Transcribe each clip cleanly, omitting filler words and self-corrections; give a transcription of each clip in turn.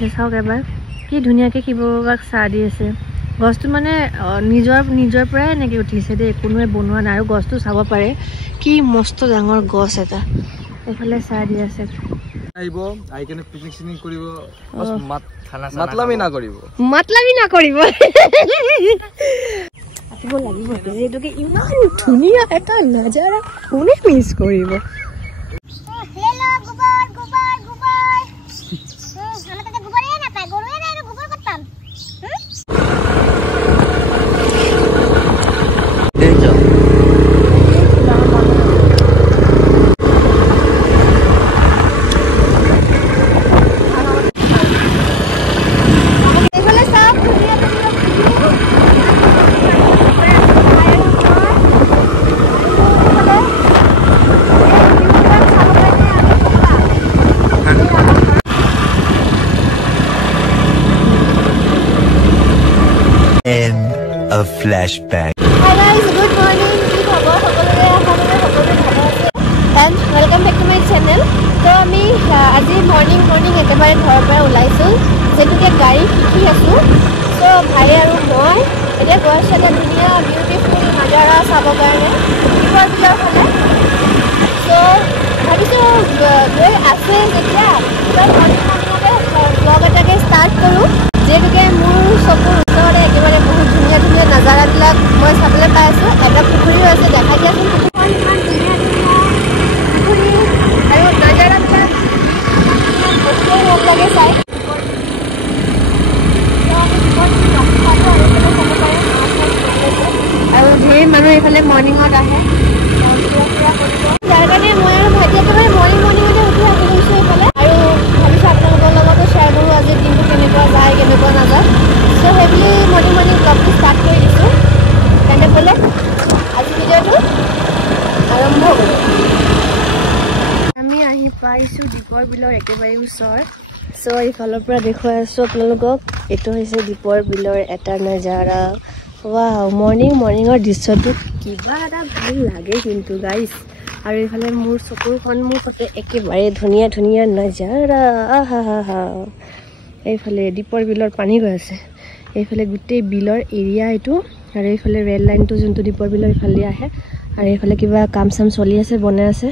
চাওক এবাৰ কি ধুনীয়াকৈ শিৱবাবাক চাহ দি আছে। গছটো মানে নিজৰ পৰাই এনেকৈ উঠিছে দেই, কোনোৱে বনোৱা নাই। আৰু গছটো চাব পাৰে কি মস্ত ডাঙৰ গছ এটা। এইফালে চাহ দি আছে। আহিব আহি কেনে পিকনিক চিকনিক কৰিব, মাতলামি নকৰিব আহিব লাগিব, যিহেতুকে ইমান ধুনীয়া এটা নাজাৰা কোনে মিছ কৰিব। A flashback. Hi guys, good morning. And welcome back to my channel. So আমি আজি মৰ্নিং একেবাৰে ঘৰৰ পৰা ওলাইছোঁ, যেনেকৈ গাড়ী শিকি আছোঁ। চ' ভাই আৰু মই এতিয়া গৈ আছোঁ এটা ধুনীয়া বিউটিফুল নাজাৰা চাবৰ কাৰণে দীপৰ বিলৰ ফালে। চ' ভাবিছোঁ গৈ আছে যেতিয়া মৰ্নিঙতে ব্লগ এটাকে ষ্টাৰ্ট কৰোঁ, যিহেতুকে মোৰ চকুৰ ওচৰতে একেবাৰে বহুত ধুনীয়া ধুনীয়া নাজাৰাবিলাক মই চাবলৈ পাই আছোঁ। এটা পুখুৰীও আছে, দেখাই দিয়াচোন পুখুৰীখন ইমান ধুনীয়া ধুনীয়া পুখুৰী আৰু নাজাৰাবিলাক বহুতেই ভাল লাগে চাই। আৰু ধেৰ মানুহ এইফালে মৰ্ণিঙত আহে, যাৰ কাৰণে মই আৰু ভাইটি একেবাৰে মৰ্ণিঙতে উঠি আহি গৈছোঁ এইফালে। আৰু ভাবিছোঁ আপোনালোকৰ লগতো শ্বেয়াৰ কৰোঁ আজিৰ দিনটো কেনেকুৱা যায় কেনেকুৱা নাযায়। চ' সেইবুলি মৰ্ণিং ব্লগটো ষ্টাৰ্ট কৰি দিছোঁ। তেন্তে বোলে আজি ভিডিঅ'টো আৰম্ভ কৰোঁ। আমি আহি পাইছোঁ দীপৰ বিলৰ একেবাৰে ওচৰ। চ' এইফালৰ পৰা দেখুৱাই আছোঁ আপোনালোকক। এইটো হৈছে দীপৰ বিলৰ এটা নাজাৰা। ৱাও, মৰ্ণিঙৰ দৃশ্যটো কিবা এটা ভাল লাগে কিন্তু গাইছ। আৰু এইফালে মোৰ চকুৰ সন্মুখতে একেবাৰে ধুনীয়া ধুনীয়া নাজাৰা। আহা হা হা, এইফালে দীপৰ বিলৰ পানী গৈ আছে। এইফালে গোটেই বিলৰ এৰিয়া এইটো, আৰু এইফালে ৰেল লাইনটো যোনটো দীপৰ বিলৰ ইফালে আহে। আৰু এইফালে কিবা কাম চাম চলি আছে, বনাই আছে।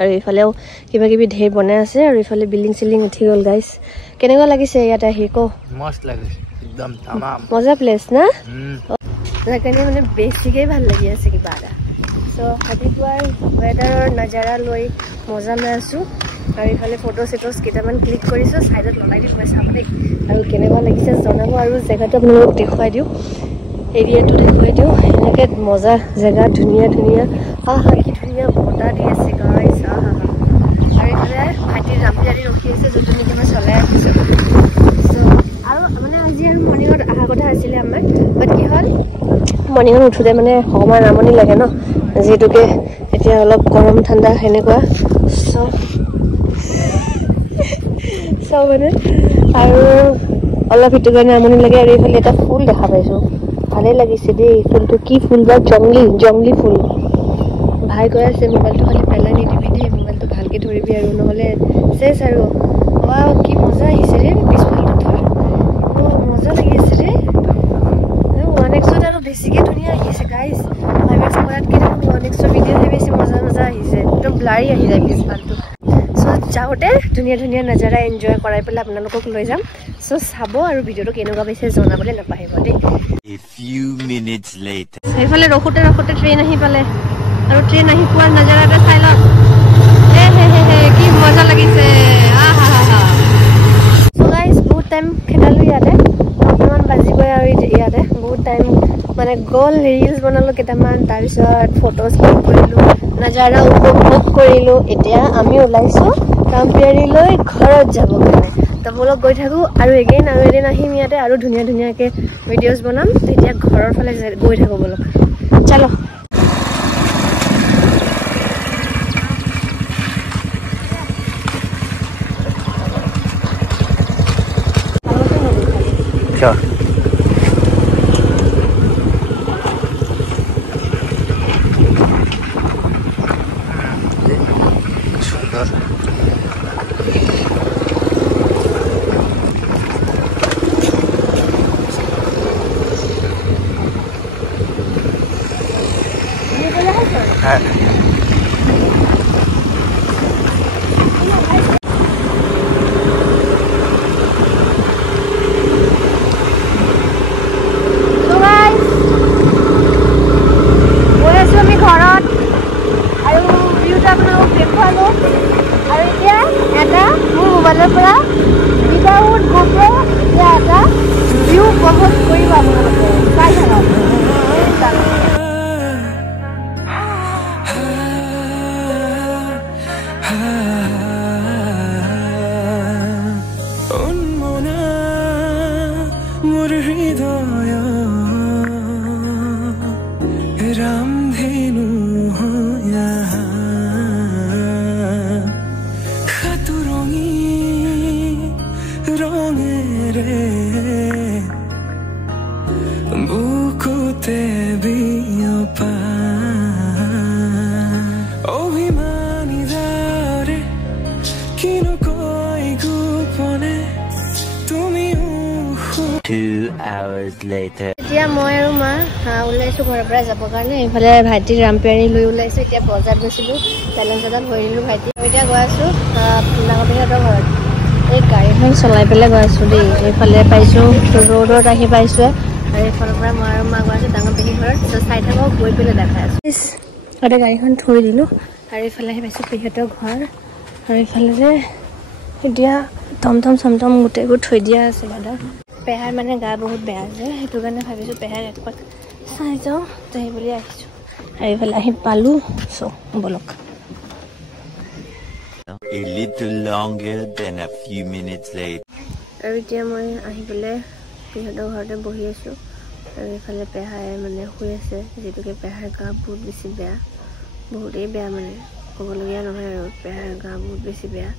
আৰু এইফালেও কিবা কিবি ঢেৰ বনাই আছে। আৰু এইফালে বিল্ডিং চিল্ডিং উঠি গ'ল গাইছ। কেনেকুৱা লাগিছে ইয়াত আহি কওঁ? মস্ত লাগিছে, একদম তামাম মজা প্লেচ না? তাৰ কাৰণে মানে বেছিকৈ ভাল লাগি আছে কিবা এটা। চ' ৰাতিপুৱাৰ ৱেডাৰৰ নাজাৰা লৈ মজা লৈ আছোঁ। আৰু এইফালে ফটোজ কেইটামান ক্লিক কৰিছোঁ, ছাইডত লগাই দিওঁ মই চাবলৈ। আৰু কেনেকুৱা লাগিছে জনাব। আৰু জেগাটো আপোনালোকক দেখুৱাই দিওঁ, এৰিয়াটো দেখুৱাই দিওঁ। এনেকৈ মজা জেগা, ধুনীয়া ধুনীয়া। হা কি ধুনীয়া বতাহ দি আছে গাইছ। হা আৰু এইফালে ভাইটিৰ ৰামজাৰি ৰখি আছে, যোনটো নেকি মই চলাই আছোঁ। আৰু মানে আজি আৰু মৰ্ণিঙত অহা কথা আছিলে আমাৰ, বাট কি হ'ল মৰ্ণিঙত উঠোঁতে মানে অকণমান আমনি লাগে ন, যিহেতুকে এতিয়া অলপ গৰম ঠাণ্ডা সেনেকুৱা। চব মানে আৰু অলপ সেইটো কাৰণে আমনি লাগে। আৰু এইফালে এটা ফুল দেখা পাইছোঁ, ভালেই লাগিছে দেই ফুলটো। কি ফুল বা? জংলী ফুল। ভাই কৈ আছে মোবাইলটো খালি পেলাই নিদিবি দেই, মোবাইলটো ভালকৈ ধৰিবি আৰু নহ'লে চেচ আৰু। ৱাও, কি মজা আহিছে ৰে পিছফালটো ধৰ। মজা লাগি আছে ৰে। 1xত আৰু বেছিকৈ ধুনীয়া আহিছে গাইজ। 5x কৰাতকৈ দেখোন 1xৰ ভিডিঅ'হে বেছি মজা আহিছে, একদম ব্লাৰি আহি যায় পিছফালটো। চ' যাওঁতে ধুনীয়া ধুনীয়া নাজাৰা এনজয় কৰাই পেলাই আপোনালোকক লৈ যাম। চ' চাব আৰু ভিডিঅ'টো কেনেকুৱা পাইছে জনাবলৈ নাপাহৰিব দেই। সেইফালে ৰখোতে ট্ৰেইন আহি পালে, আৰু ট্ৰেইন আহি পোৱাৰ নাজাৰা এটা চাই লওক। কি মজা লাগিছে। চ' গাইজ বহুত টাইম খেদালোঁ ইয়াতে, 9মান বাজিবই আৰু ইয়াতে বহুত টাইম মানে গ'ল। ৰিলছ বনালোঁ কেইটামান, তাৰপিছত ফটোজ ক্লিক কৰিলোঁ, নাজাৰা উপভোগ কৰিলোঁ। এতিয়া আমি ওলাইছোঁ কামপিয়াৰীলৈ ঘৰত যাবৰ কাৰণে। তো বলক গৈ থাকোঁ, আৰু এদিন আহিম ইয়াতে আৰু ধুনীয়া ধুনীয়াকৈ ভিডিঅ'জ বনাম। তেতিয়া ঘৰৰ ফালে গৈ থাকোঁ বলক, চলো। কামনা মোৰ হৃদয় ৰামধেনু সাতুৰঙি ৰঙেৰে বুকুতে বিয়পা অভিমানী যাৰে কিনো কৈ গোপনে তুমি 2 hours later. এতিয়া মই আৰু মা ওলাইছোঁ ঘৰৰ পৰা যাবৰ কাৰণে এইফালে ভাইটিক ৰামপিয়াৰী লৈ ওলাইছোঁ এতিয়া বজাৰত গৈছিলোঁ চেলেঞ্জ চেলেঞ্জ হৈ দিলোঁ ভাইটি এতিয়া গৈ আছোঁ ডাঙৰ পিহঁতৰ ঘৰত এই গাড়ীখন চলাই পেলাই গৈ আছোঁ দেই এইফালে পাইছোঁ ৰোডত আহি পাইছোঁ আৰু এইফালৰ পৰা মই আৰু মা গৈ আছোঁ ডাঙৰ পেহী ঘৰত চাই থাকক গৈ পেলাই দেখাই আছোঁ তাতে গাড়ীখন থৈ দিলোঁ আৰু এইফালে আহি পাইছোঁ পেহীহঁতৰ ঘৰ আৰু এইফালে যে এতিয়া টমটম চমটম গোটেইবোৰ থৈ দিয়া আছে দাদা পেহাৰ মানে গা বহুত বেয়া যে সেইটো কাৰণে ভাবিছোঁ পেহাৰ একপাক চাই যাওঁ তো সেই বুলি আহিছোঁ আৰু এইফালে আহি পালোঁ বলক A little longer than a few minutes later. আৰু এতিয়া মই আহি পেলাই পেহাহঁতৰ ঘৰতে বহি আছোঁ আৰু এইফালে পেহাই মানে শুই আছে যিটোকে পেহাৰ গা বহুত বেছি বেয়া বহুতেই বেয়া মানে ক'বলগীয়া নহয় আৰু পেহাৰ গা বহুত বেছি বেয়া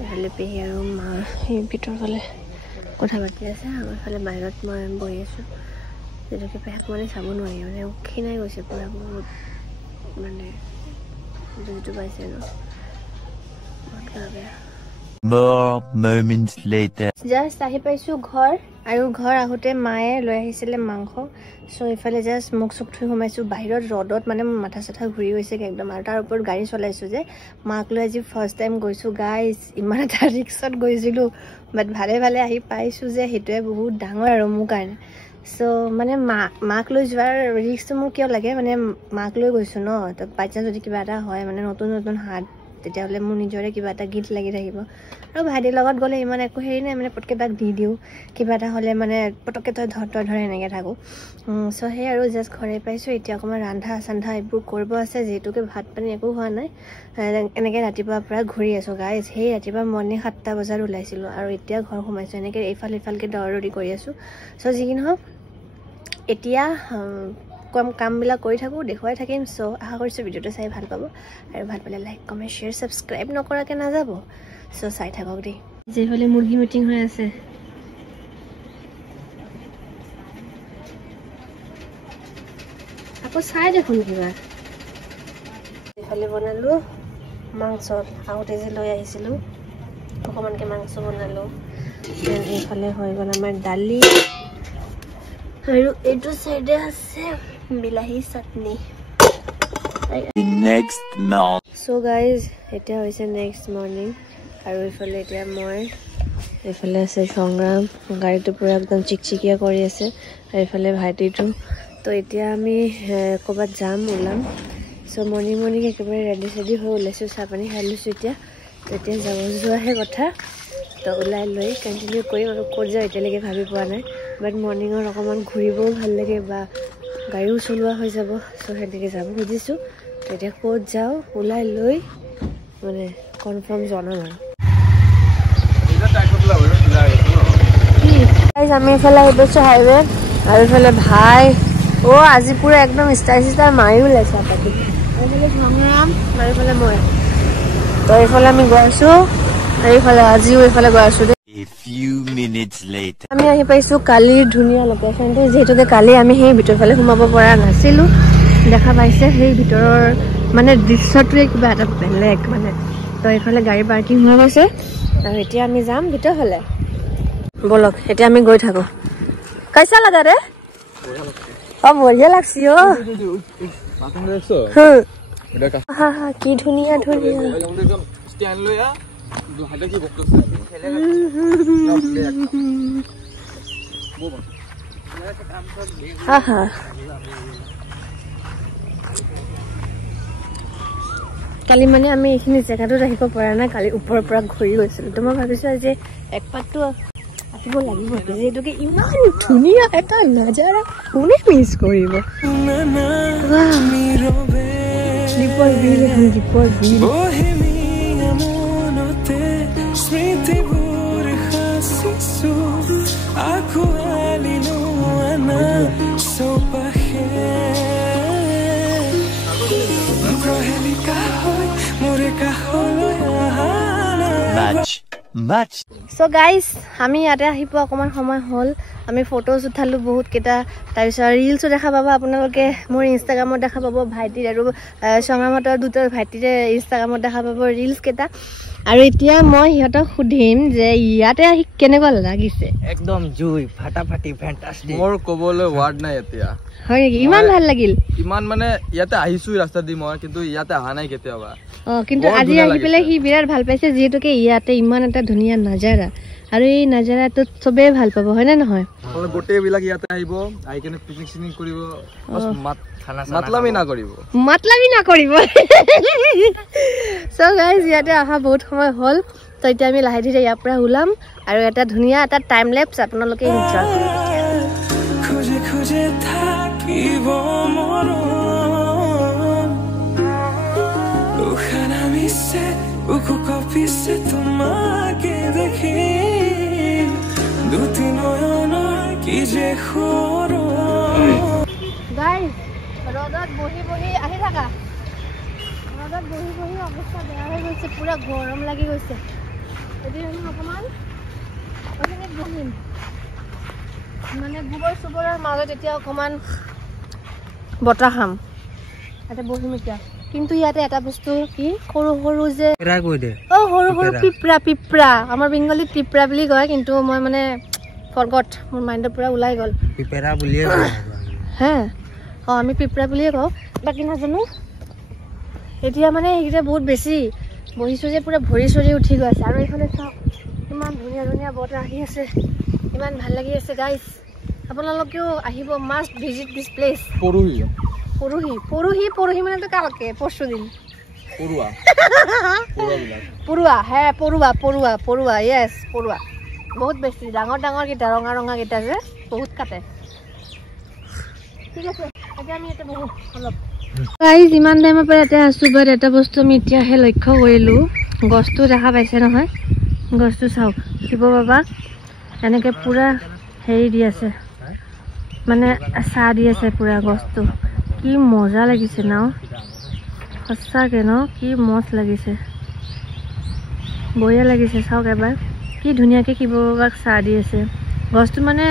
এইফালে পেহী আৰু মা সেই ভিতৰ ফালে কথা পাতি আছে আৰু এইফালে বাহিৰত মই বহি আছোঁ যিটোকে পেহাক মানে চাব নোৱাৰি মানে ক্ষীণাই গৈছে পূৰা বহুত মানে যিটো পাইছে ন বহুত গা বেয়া More moments later. জাষ্ট আহি পাইছোঁ ঘৰ আৰু ঘৰ আহোঁতে মায়ে লৈ আহিছিলে মাংস চ' এইফালে জাষ্ট মুখ চুখ থৈ সোমাইছোঁ বাহিৰত ৰ'দত মানে মোৰ মাথা চাথা ঘূৰি গৈছে একদম আৰু তাৰ ওপৰত গাড়ী চলাইছোঁ যে মাক লৈ আজি ফাৰ্ষ্ট টাইম গৈছোঁ গাইজ ইমান এটা ৰিক্সত গৈছিলোঁ বাট ভালে ভালে আহি পাইছোঁ যে সেইটোৱে বহুত ডাঙৰ আৰু মোৰ কাৰণে চ' মানে মাক লৈ যোৱাৰ ৰিক্সটো মোৰ কিয় লাগে মানে মাক লৈ গৈছোঁ ন তো বাচ্ছা যদি কিবা এটা হয় মানে নতুন নতুন হাত তেতিয়াহ'লে মোৰ নিজৰে কিবা এটা গীত লাগি থাকিব আৰু ভাইটিৰ লগত গ'লে ইমান একো হেৰি নাই মানে পটকৈ তাক দি দিওঁ কিবা এটা হ'লে মানে পটকৈ তই ধৰ এনেকৈ থাকোঁ চ' সেই আৰু জাষ্ট ঘৰে পাইছোঁ এতিয়া অকণমান ৰান্ধা চান্ধা এইবোৰ কৰিব আছে যিহেতুকে ভাত পানী একো হোৱা নাই এনেকৈ ৰাতিপুৱাৰ পৰা ঘূৰি আছোঁ গাইজ সেই ৰাতিপুৱা মৰ্ণিং 7টা বজাত ওলাইছিলোঁ আৰু এতিয়া ঘৰ সোমাইছোঁ এনেকৈ ইফালকৈ দৌৰি কৰি আছোঁ চ' যি কি নহওক এতিয়া কামবিলাক কৰি থাকোঁ দেখুৱাই থাকিম চ' আশা কৰিছোঁ ভিডিঅ'টো চাই ভাল পাব আৰু ভাল পালে লাইক কমেণ্ট শ্বেয়াৰ ছাবস্ক্ৰাইব নকৰাকৈ নাযাব চ' চাই থাকক দেই যিফালে মুৰ্গী মিটিং হৈ আছে আকৌ চাই দেখোন কিবা এইফালে বনালোঁ মাংস আগতে যে লৈ আহিছিলোঁ অকণমানকৈ মাংস বনালোঁ এইফালে হৈ গ'ল আমাৰ দালি আৰু এইটো চাইডে আছে বিলাহী চাটনি Next morning. চ' গাইজ এতিয়া হৈছে নেক্সট মৰ্ণিং আৰু এইফালে এতিয়া মই এইফালে আছে সংগ্ৰাম গাড়ীটো পূৰা একদম চিকচিকীয়া কৰি আছে আৰু এইফালে ভাইটিটো তো এতিয়া আমি ক'ৰবাত যাম ওলাম চ' মৰ্ণিং একেবাৰে ৰেডি চেডি হৈ ওলাইছোঁ চাহ পানী খাই লৈছোঁ এতিয়া যাব যোৱাহে কথা তো ওলাই লৈ কণ্টিনিউ কৰিম আৰু ক'ত যাওঁ এতিয়ালৈকে ভাবি পোৱা নাই বাট মৰ্ণিঙত অকণমান ঘূৰিবও ভাল লাগে বা গাড়ীও চলোৱা হৈ যাব চ' সেনেকৈ যাব খুজিছোঁ তো এতিয়া ক'ত যাওঁ ওলাই লৈ মানে কনফাৰ্ম জনাম আৰু আমি এইফালে আহি পাইছোঁ হাইৱে আৰু এইফালে ভাই আজি পুৰা একদম ষ্টাৰ মাৰি ওলাইছে পাতি এইফালে সংগ্ৰাম আৰু এইফালে মই তো এইফালে আমি গৈ আছোঁ এইফালে আজিও এইফালে গৈ আছোঁ দেই A few minutes later. আমি আহি পাইছোঁ কালিৰ ধুনীয়া লোকেশ্যনটো যিহেতুকে কালি আমি সেই ভিতৰ ফালে সোমাব পৰা নাছিলোঁ দেখা পাইছে সেই ভিতৰৰ মানে দৃশ্যটোৱে কিবা এটা বেলেগ মানে তো এইফালে গাড়ী পাৰ্কিং হৈ গৈছে আৰু এতিয়া আমি যাম ভিতৰ ফালে বলক এতিয়া আমি গৈ থাকোঁ কাইছা লাগা ৰে বঢ়িয়া লাগছি কি ধুনীয়া কালি মানে আমি এইখিনি জেগাটোত আহিব পৰা নাই কালি ওপৰৰ পৰা ঘূৰি গৈছিলোঁ তো মই ভাবিছোঁ আজি এক পাকটো আহিব লাগিব যিহেতুকে ইমান ধুনীয়া এটা নাজাৰা কোনে মিছ কৰিব দীপৰ বিল এখন দীপৰ বিল স্মৃতিবোৰ সাঁচিছো su aku alinu ana sopahe prohelika hoy more kaholo Much. So guys, আমি ইয়াতে আহিব অকমান সময় হল আমি ফটোজ উঠালো বহুত কেটা তাৰপিছত ৰিলছো দেখা পাবা আপোনালোকে মোৰ ইনষ্টাগ্ৰামত দেখা পাব ভাইটিৰ আৰু সংগ্ৰামতৰ দুটা ভাইটিৰে ইনষ্টাগ্ৰামত দেখা পাব ৰিলছ কেটা আৰু এতিয়া মই হিহঁতক সুধিম যে ইয়াতে আহি কেনেকুৱা লাগিছে একদম জুই ফাটাফাটি ফ্যান্টাস্টিক মোৰ ক'বলৈ ৱাৰ্ড নাই এতিয়া হয় নেকি ইমান ভাল লাগিল ইমান মানে ইয়াতে আহিছো ৰাস্তা দি মই কিন্তু ইয়াতে আহা নাই কেতিয়াবা কিন্তু আজি আহি পেলাই সি বিৰাট ভাল পাইছে যেহেতুকে ইয়াতে ইমান এটা ধুনীয়া নাজাৰা আৰু এই নাজাৰাটো চবেই ভাল পাব হয় না নহয় গোটেইবিলাক ইয়াতে আহিব আহি কেনে পিকনিক চিকনিক কৰিব বস মাত খানা মাতলামি না কৰিব সো গাইজ ইয়াতে অহা বহুত সময় হল তো এতিয়া আমি লাহে ধীৰে ইয়াৰ পৰা ওলাম আৰু এটা ধুনীয়া এটা টাইম লেপছ আপোনালোকে এনজয় কৰিব খুঁজে খুঁজে থাকিব মৰম উখানা মিছে উকু কপিছে তোমাকে দেখি দুটি নয়নৰ কি যে গাইজ ৰ'দত বহি বহি আহি থাকা ৰ'দত বহি বহি অৱস্থা বেয়া হৈ গৈছে পুৰা গৰম লাগি গৈছে এতিয়া আমি অকণমান অকণমান বহিম মানে গোবৰ চোবৰৰ মাজত এতিয়া অকণমান বতাহ খাম ইয়াতে বহিম এতিয়া কিন্তু ইয়াতে এটা বস্তু কি সৰু সৰু যে সৰু সৰু পিপৰা আমাৰ বেংগলীত পিপৰা বুলি কয় কিন্তু মই মানে ফৰগট মোৰ মাইণ্ডৰ পৰা ওলাই গ'ল পিপৰা বুলিয়ে হে আমি পিপৰা বুলিয়ে কওঁ বাকী নাজানো এতিয়া মানে এইকেইটা বহুত বেছি বহিছোঁ যে পুৰা ভৰি চৰি উঠি গৈ আছে আৰু এইফালে চাওক ইমান ধুনীয়া ধুনীয়া বতাহ আহি আছে ইমান ভাল লাগি আছে গাইজ আপোনালোকেও আহিব মাষ্ট ভিজিট দিছ প্লেচ পৰহি মানে কালকে পৰশু দিন পৰুৱা য়েছ পৰুৱা বহুত বেছি ডাঙৰ ডাঙৰ কেইটা ৰঙা ৰঙা কেইটা যে বহুত কাটে ঠিক আছে এতিয়া আমি ইয়াতে বহু অলপ গাইজ ইমান টাইমৰ পৰা ইয়াতে আছোঁ বাট এটা বস্তু আমি এতিয়াহে লক্ষ্য কৰিলোঁ গছটো দেখা পাইছে নহয় গছটো চাওক শিৱ বাবা এনেকৈ পুৰা হেৰি দি আছে মানে চাহ দি আছে পুৰা গছটো কি মজা লাগিছে ন সঁচাকৈ ন কি মজ লাগিছে বঢ়িয়া লাগিছে চাওক এবাৰ কি ধুনীয়াকৈ শিৱ বাবাক চাহ দি আছে গছটো মানে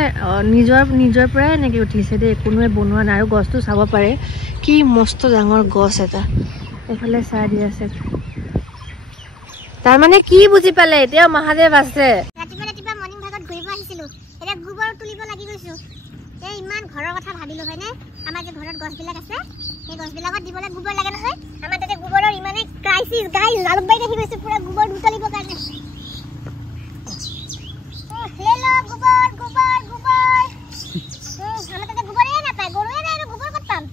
নিজৰ পৰাই এনেকৈ উঠিছে দেই কোনোৱে বনোৱা নাই আৰু গছটো চাব পাৰে কি মস্ত ডাঙৰ গছ এটা এইফালে চাহ দি আছে তাৰমানে কি বুজি পালে এতিয়া মহাদেৱ আছে ৰাতিপুৱা মৰ্ণিং ভাগত ঘূৰিব আহিছিলোঁ এতিয়া গোবৰ তুলিব লাগি গৈছোঁ এই ইমান ঘৰৰ কথা ভাবিলোঁ হয়নে আমাৰ যে ঘৰত গছবিলাক আছে সেই গছবিলাকত দিবলৈ গোবৰ লাগে নহয় আমাৰ তাতে গোবৰৰ ইমানেই ক্ৰাইচিছ গাইজ জালুকবাৰীত আহি গৈছোঁ পুৰা গোবৰ বুটলিবৰ কাৰণে গোবৰ গোবৰ গোবৰ আমাৰ তাতে গোবৰেই নাপায় গৰুৱে নাই আৰু গোবৰ ক'ত পাম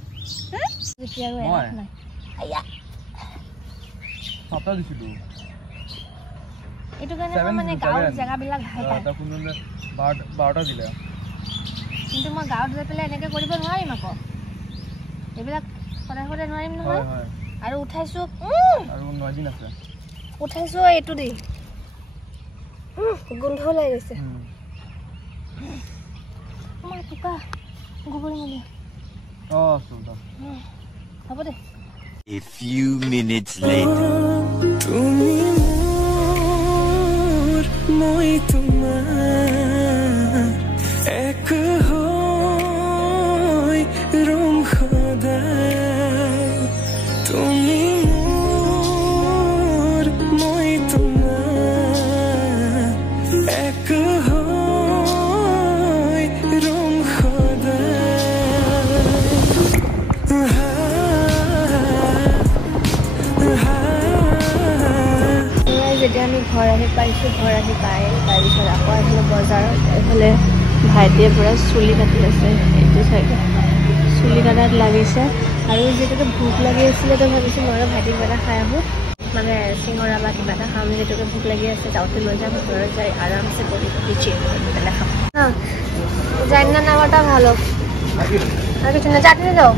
এইটো কাৰণে মানে গাঁৱৰ জেগাবিলাক ভাল পায় কিন্তু মই গাঁৱত গৈ পেলাই এনেকৈ কৰিব নোৱাৰিম আকৌ এইবিলাক সদায় সদায় নোৱাৰিম নহয় আৰু উঠাইছোঁ এইটো দি গোন্ধ ওলাই গৈছে গোবৰ মেলি হ'ব দে A few minutes later. তুমি মোৰ মই তোমাৰ এক হৈ ৰম সদায় তুমি মোৰ মই তোমাৰ এক হৈ ৰম যেতিয়া আমি ঘৰ আহি পাইছোঁ ঘৰ আহি পাই তাৰপিছত আকৌ আহিলোঁ বজাৰত এইফালে ভাইটিয়ে পূৰা চুলি কাটি আছে এইটো চাইডে চুলি কাটাত লাগিছে আৰু যিহেতুকে ভোক লাগি আছিলে তো ভাবিছোঁ মই ভাইটিক কিবা এটা খাই আহোঁ মানে চিঙৰা বা কিবা এটা খাম যিহেতুকে ভোক লাগি আছে যাওঁতে লৈ যাম ঘৰত যাই আৰামছে বহি বহি চিল কৰি পেলাই খাম জানি না নামাটা ভালো আৰ কিছু না চাটনি দাও